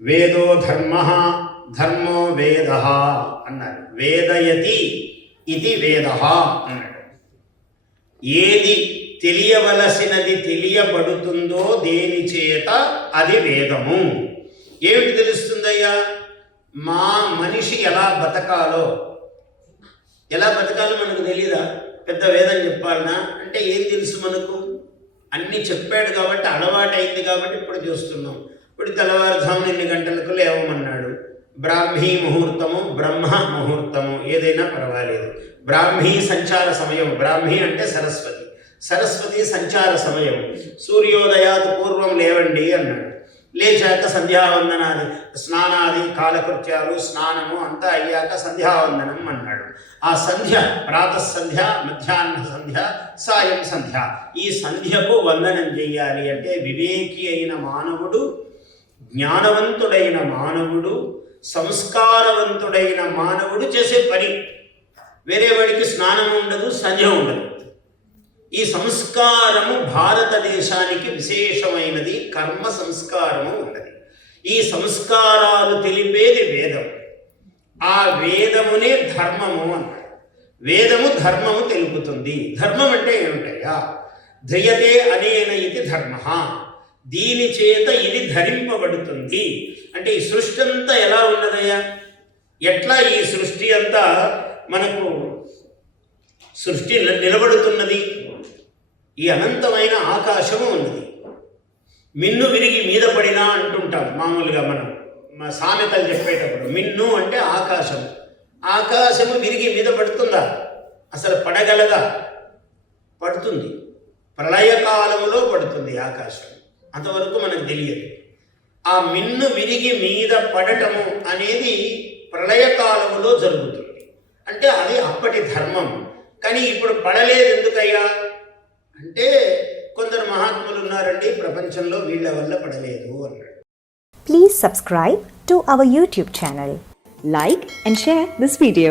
వేదో ధర్మ ధర్మో వేద అన్నారు. వేదయతి ఇది వేద అన్నాడు. ఏది తెలియవలసినది తెలియబడుతుందో దేని చేత అది వేదము. ఏమిటి తెలుస్తుందయ్యా? మా మనిషి ఎలా బతకాలో మనకు తెలీదా? పెద్ద వేదం చెప్పాలనా అంటే ఏం తెలుసు మనకు? అన్నీ చెప్పాడు కాబట్టి అలవాటైంది కాబట్టి ఇప్పుడు చూస్తున్నాం. ఇప్పుడు తెల్లవారుజామున 8 గంటలకు లేవమన్నాడు. బ్రాహ్మీ ముహూర్తము బ్రహ్మ ముహూర్తము ఏదైనా పర్వాలేదు. బ్రాహ్మీ సంచార సమయం, బ్రాహ్మీ అంటే సరస్వతి, సరస్వతి సంచార సమయం. సూర్యోదయాత్ పూర్వం లేవండి అన్నాడు. లేచాక సంధ్యావందనాది స్నానాది కాలకృత్యాలు స్నానము అంతా అయ్యాక సంధ్యావందనం అన్నాడు. ఆ సంధ్య ప్రాతఃసంధ్య, మధ్యాహ్న సంధ్య, సాయం సంధ్య, ఈ సంధ్యకు వందనం చెయ్యాలి అంటే వివేకి అయిన మానవుడు, జ్ఞానవంతుడైన మానవుడు, సంస్కారవంతుడైన మానవుడు చేసే పని. వేరే వాడికి స్నానం ఉండదు, సంధ్య ఉండదు. ఈ సంస్కారము భారతదేశానికి విశేషమైనది. కర్మ సంస్కారము ఉన్నది. ఈ సంస్కారాలు తెలిపేది వేదం. ఆ వేదమునే ధర్మము అన్నాడు. వేదము ధర్మము తెలుపుతుంది. ధర్మం అంటే ఏమిటయ్యా? ధ్రియతే అనేన ఇది ధర్మ, దీని చేత ఇది ధరింపబడుతుంది. అంటే ఈ సృష్టి అంతా ఎలా ఉన్నదయ్యా? ఎట్లా ఈ సృష్టి అంతా మనకు సృష్టి నిలబడుతున్నది? ఈ అనంతమైన ఆకాశము ఉన్నది. మిన్ను విరిగి మీద పడినా అంటుంటాం మామూలుగా మనం సామెతలు చెప్పేటప్పుడు. మిన్ను అంటే ఆకాశము. ఆకాశము విరిగి మీద పడుతుందా? అసలు పడగలదా? పడుతుంది. ప్రళయకాలములో పడుతుంది ఆకాశం. అంతవరకు మనకు తెలియదు. ఆ మిన్ను విరిగి మీద పడటము అనేది ప్రళయకాలములో జరుగుతుంది. అంటే అది అప్పటి ధర్మం. కానీ ఇప్పుడు పడలేదు ఎందుకయ్యా అంటే కొందరు మహాత్ములు ఉన్నారండి ప్రపంచంలో, వీళ్ళ వల్ల పడలేదు అన్నాడు. Please subscribe to our YouTube channel. Like and share this video.